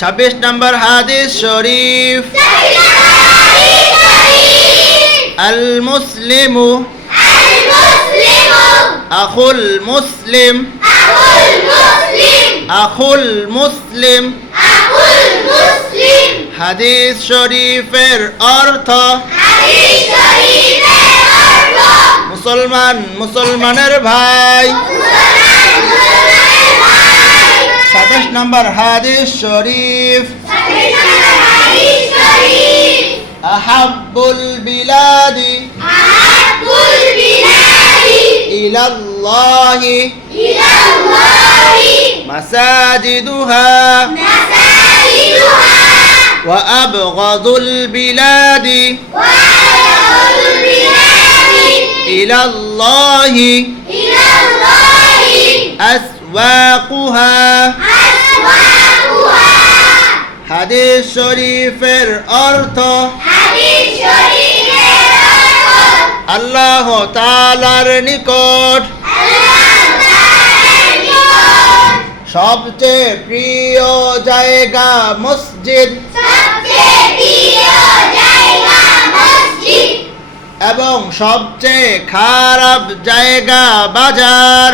26 নম্বর হাদিস শরীফ, আল মুসলিমু আখুল মুসলিম, আখুল মুসলিম। হাদিস শরীফের অর্থ, মুসলমান মুসলমানের ভাই। 27 নম্বর হাদিস শরীফ, আহাব্বুল বিলাদি ইলাল্লাহি মাসাজিদুহা ওয়া আবগাদুল বিলাদি ইলাল্লাহি আসওয়াকুহা। হাদিস শরীফের অর্থ, আল্লাহ তাআলার নিকট সবচেয়ে প্রিয় জায়গা মসজিদ এবং সবচেয়ে খারাপ জায়গা বাজার।